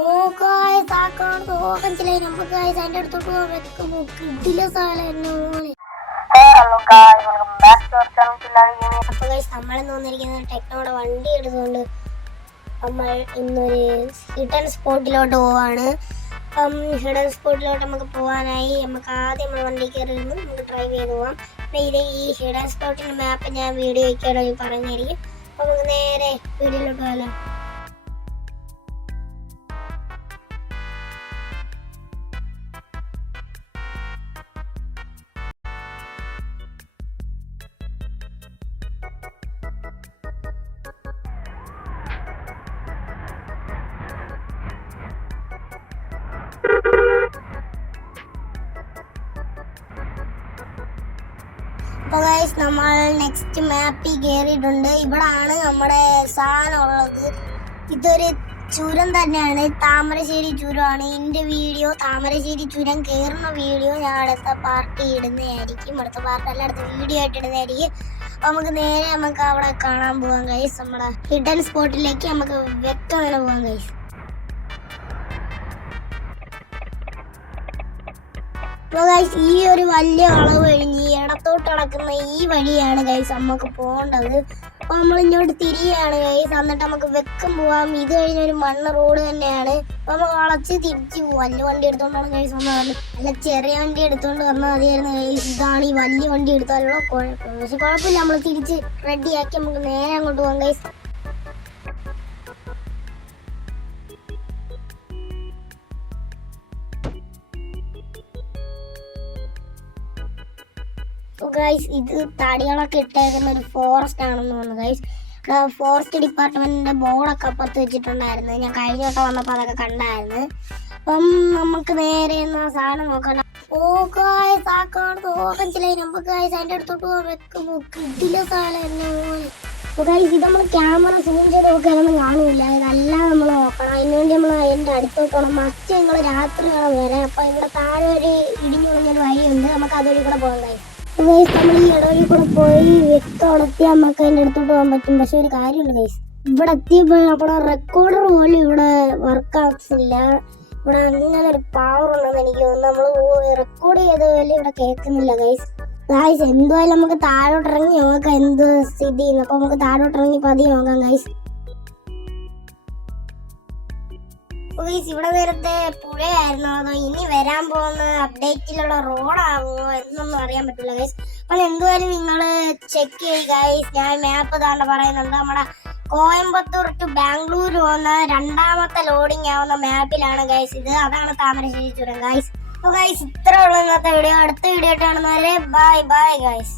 ഓ guys ആ കാണുന്ന ഓറഞ്ചിലായി നമുക്ക് ഗായ്സ് അതിന്റെ അടുത്തോട്ട് പോകാൻ വെക്കുമ്പോ കിടില സാധനം. അപ്പൊ ഗായ്സ് നമ്മളെന്ന് വന്നിരിക്കുന്നത് ടെക്നോയുടെ വണ്ടി എടുത്തുകൊണ്ട് നമ്മൾ ഇന്നൊരു ഹിഡൻ സ്പോട്ടിലോട്ട് പോവാണ്. അപ്പം ഹിഡൻ സ്പോട്ടിലോട്ട് നമുക്ക് പോകാനായി നമുക്ക് ആദ്യം നമ്മൾ വണ്ടി കയറി നമുക്ക് ഡ്രൈവ് ചെയ്ത് പോവാം. അപ്പം ഈ ഹിഡൻ സ്പോട്ടിന്റെ മാപ്പ് ഞാൻ വീഡിയോ വയ്ക്കാനായി പറഞ്ഞിരിക്കും. അപ്പം നമുക്ക് നേരെ വീഡിയോയിലോട്ട് പോകാം. അപ്പോൾ ഗൈസ് നമ്മൾ നെക്സ്റ്റ് മാപ്പിൽ കയറിയിട്ടുണ്ട്. ഇവിടാണ് നമ്മുടെ സാധനം ഉള്ളത്. ഇതൊരു ചുരം തന്നെയാണ്, താമരശ്ശേരി ചുരമാണ്. ഇതിൻ്റെ വീഡിയോ താമരശ്ശേരി ചുരം കയറുന്ന വീഡിയോ ഞാൻ അടുത്ത പാർട്ടി ഇടുന്നതായിരിക്കും. അടുത്ത വീഡിയോ ആയിട്ട് ഇടുന്നതായിരിക്കും. അപ്പോൾ നമുക്ക് അവിടെ കാണാൻ പോകാം ഗൈസ്. നമ്മുടെ ഹിഡൻ സ്പോട്ടിലേക്ക് നമുക്ക് വ്യക്തമായി പോകാം ഗൈസ്. ഈ ഒരു വലിയ വളവ് കഴിഞ്ഞ് ഇടത്തോട്ട് നടക്കുന്ന ഈ വഴിയാണ് ഗൈസ് നമുക്ക് പോകേണ്ടത്. അപ്പൊ നമ്മൾ ഇങ്ങോട്ട് തിരിയാണ് ഗൈസ്. എന്നിട്ട് നമുക്ക് വെക്കം പോവാം. ഇത് കഴിഞ്ഞൊരു മണ്ണ് റോഡ് തന്നെയാണ്. അപ്പൊ നമ്മൾ വളച്ച് തിരിച്ചു പോവാം. വലിയ വണ്ടി എടുത്തോണ്ടാണ് ഗൈസ് വന്നത്. അല്ല ചെറിയ വണ്ടി എടുത്തോണ്ട് വന്നാൽ മതിയായിരുന്നു ഗൈസ്. ഇതാണ് ഈ വലിയ വണ്ടി എടുത്താലുള്ള കുഴപ്പം. പക്ഷെ കുഴപ്പമില്ല, നമ്മൾ തിരിച്ച് റെഡിയാക്കി നമുക്ക് നേരെ അങ്ങോട്ട് പോകാം ഗൈസ്. ഗൈസ് ഇത് തടികളൊക്കെ ഇട്ടേക്കുന്ന ഒരു ഫോറസ്റ്റ് ആണെന്ന് തോന്നുന്നു ഗൈസ്. ഫോറസ്റ്റ് ഡിപ്പാർട്ട്മെന്റിന്റെ ബോർഡൊക്കെ അപ്പുറത്ത് വെച്ചിട്ടുണ്ടായിരുന്നു. ഞാൻ കഴിഞ്ഞ വട്ടം വന്നപ്പോൾ അതൊക്കെ കണ്ടായിരുന്നു. അപ്പം നമുക്ക് നേരെ സാധനം നോക്കണം. ഓ ഗൈസ് ആ കാണുന്ന ഓറഞ്ചിലായി നമുക്ക് ഗൈസ് അതിന്റെ അടുത്തോട്ട് പോകാൻ വെക്കുമ്പോ കിടില സാധനം. ഗൈസ് ഇത് നമ്മൾ ക്യാമറ സൂം ചെയ്ത് നോക്കാനൊന്നും കാണില്ല. ഇതെല്ലാം നമ്മൾ നോക്കണം. അതിനുവേണ്ടി നമ്മൾ അതിന്റെ അടുത്തോട്ട് പോകണം. മറ്റേ ഞങ്ങൾ രാത്രിയാണ് വരാം. അപ്പൊ ഇവിടെ താഴെ ഒരു ഇടിഞ്ഞു പറഞ്ഞൊരു വഴിയുണ്ട്. നമുക്ക് അതുവഴി കൂടെ പോകാം ഗൈസ്. നമ്മൾ ഈ ഇടവഴി കൂടെ പോയി വ്യക്തം നമുക്ക് അതിൻ്റെ അടുത്തോട്ട് പോകാൻ പറ്റും. പക്ഷെ ഒരു കാര്യമുണ്ട് ഗൈസ്, ഇവിടെ എത്തിയപ്പോൾ നമ്മുടെ റെക്കോർഡർ പോലും ഇവിടെ വർക്കാക്കില്ല. ഇവിടെ അങ്ങനെ ഒരു പവർ ഉണ്ടെന്ന് എനിക്ക് തോന്നുന്നു. നമ്മൾ റെക്കോർഡ് ചെയ്ത പോലെ ഇവിടെ കേൾക്കുന്നില്ല ഗൈസ്. ഗൈസ് എന്തുമായാലും നമുക്ക് താഴോട്ട് ഇറങ്ങി നോക്കാം എന്ത് സ്ഥിതി ചെയ്യുന്നു. അപ്പൊ നമുക്ക് താഴോട്ട് ഇറങ്ങി പതിയെ നോക്കാം ഗൈസ്. ഇവിടെ നേരത്തെ പുഴയായിരുന്നു, അതോ ഇനി വരാൻ പോകുന്ന അപ്ഡേറ്റിലുള്ള റോഡാകുമോ എന്നൊന്നും അറിയാൻ പറ്റില്ല ഗൈസ്. അപ്പം എന്തുവായാലും നിങ്ങൾ ചെക്ക് ചെയ്യുക ഗൈസ്. ഞാൻ മാപ്പ് താണ്ട പറയുന്നുണ്ട്. നമ്മുടെ കോയമ്പത്തൂർ ടു ബാംഗ്ലൂർ പോകുന്ന രണ്ടാമത്തെ ലോഡിങ് ആവുന്ന മാപ്പിലാണ് ഗൈസ് ഇത്. അതാണ് താമരശ്ശേരി ചുരം ഗൈസ്. അപ്പോൾ ഗൈസ് ഇത്ര ഉള്ള ഇന്നത്തെ വീഡിയോ. അടുത്ത വീഡിയോ ആയിട്ട് കാണുന്നവരെ ബൈ ബൈ ഗൈസ്.